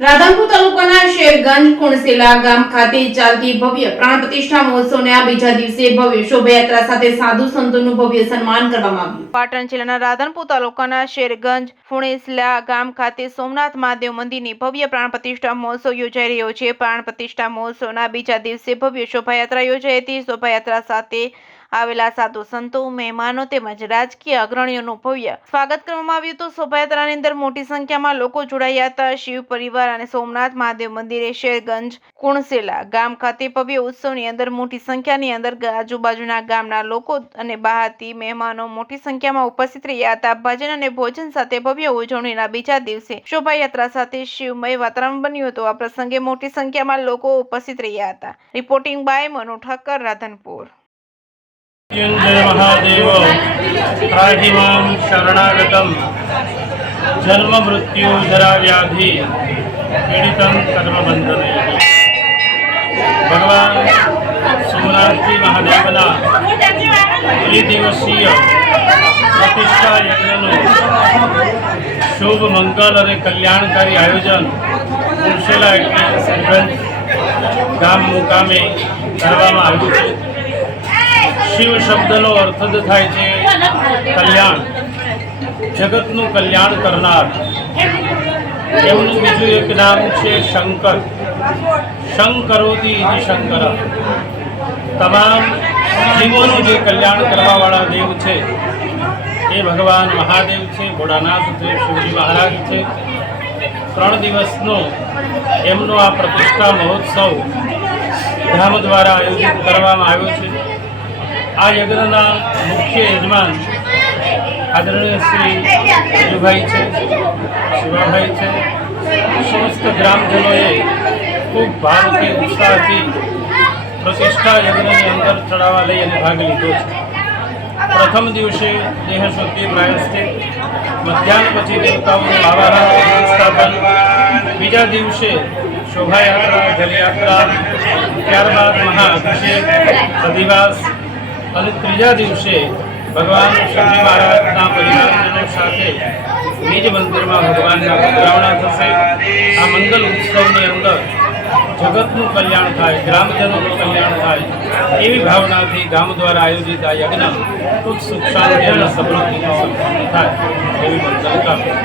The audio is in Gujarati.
રાધનપુર તાલુકાના શેરગંજ કુણસેલા ગામ ખાતે ચાલતી ભવ્ય પ્રાણ પ્રતિષ્ઠા મહોત્સવના બીજા દિવસે ભવ્ય શોભાયાત્રા સાથે સાધુ સંતોનું ભવ્ય સન્માન કરવામાં આવ્યું। પાટણ જિલ્લાના રાધનપુર તાલુકાના શેરગંજ કુણસેલા ગામ ખાતે સોમનાથ મહાદેવ મંદિરની ભવ્ય પ્રાણ પ્રતિષ્ઠા મહોત્સવ યોજાઈ રહ્યો છે। પ્રાણ પ્રતિષ્ઠા મહોત્સવના બીજા દિવસે ભવ્ય શોભાયાત્રા યોજાઈ હતી। શોભાયાત્રા સાથે આવેલા સાધુ સંતો, મહેમાનો તેમજ રાજકીય અગ્રણીઓનું ભવ્ય સ્વાગત કરવામાં આવ્યું હતું। શોભાયાત્રાની અંદર મોટી સંખ્યામાં લોકો જોડાયા હતા। શિવ પરિવાર અને સોમનાથ મહાદેવ મંદિરે શેરગંજ કુણસેલા ગામ ખાતે ભવ્ય ઉત્સવની અંદર મોટી સંખ્યાની અંદર આજુબાજુના ગામના લોકો અને બહારથી મહેમાનો મોટી સંખ્યામાં ઉપસ્થિત રહ્યા હતા। ભજન અને ભોજન સાથે ભવ્ય ઉજવણીના બીજા દિવસે શોભાયાત્રા સાથે શિવમય વાતાવરણ બન્યું હતું। આ પ્રસંગે મોટી સંખ્યામાં લોકો ઉપસ્થિત રહ્યા હતા। Reporting by Manu Thakkar, Radhanpur. जय महादेव त्राहि मां शरणागतम जन्म मृत्यु जरा व्याधि पीड़ितं कर्मबंधनैः। भगवान सोमनाथजी महादेवना त्रिदिवसीय प्रतिष्ठा यज्ञનું શુભ મંગલ અને કલ્યાણકારી આયોજન કુણસેલા એટલે શેરગંજ ગામ મુકામે કરવામાં આવ્યું છે। શિવ શબ્દનો અર્થ જ થાય છે કલ્યાણ, જગતનું કલ્યાણ કરનાર। એમનું બીજું એક નામ છે શંકર, શંકરોતિ ઇતિ શંકર। તમામ જીવોનું જે કલ્યાણ કરવાવાળા દેવ છે એ ભગવાન મહાદેવ છે, ભોળાનાથ છે, શિવજી મહારાજ છે। 3 દિવસનો એમનો આ પ્રતિષ્ઠા મહોત્સવ ધામ દ્વારા આયોજિત કરવામાં આવ્યો છે। આ યજ્ઞના મુખ્ય યજમાન આદરણીય શ્રી રાજુભાઈ છે, શિવાભાઈ છે। સમસ્ત ગ્રામજનોએ ખૂબ ભાવથી ઉત્સાહથી પ્રતિષ્ઠા યજ્ઞની અંદર ચડાવવા લઈ અને ભાગ લીધો છે। પ્રથમ દિવસે દેહ શુદ્ધિ પ્રાયશ્ચિત, મધ્યાહન પછી દેવતાઓનું આવાહન સ્થાપન, બીજા દિવસે શોભાયાત્રા, જલયાત્રા, ત્યારબાદ મહાઅભિષેક, અધિવાસ અને ત્રીજા દિવસે ભગવાન શિવજી મહારાજના પરિવારજનો સાથે નિજ મંદિરમાં ભગવાનના પધરામણા થશે। આ મંગલ ઉત્સવની અંદર જગતનું કલ્યાણ થાય, ગ્રામજનોનું કલ્યાણ થાય એવી ભાવનાથી ગામ દ્વારા આયોજિત આ યજ્ઞ ખૂબ સુખ શાંતિ અને સમૃદ્ધિથી સંપન્ન થાય એવી મંગલ કામના।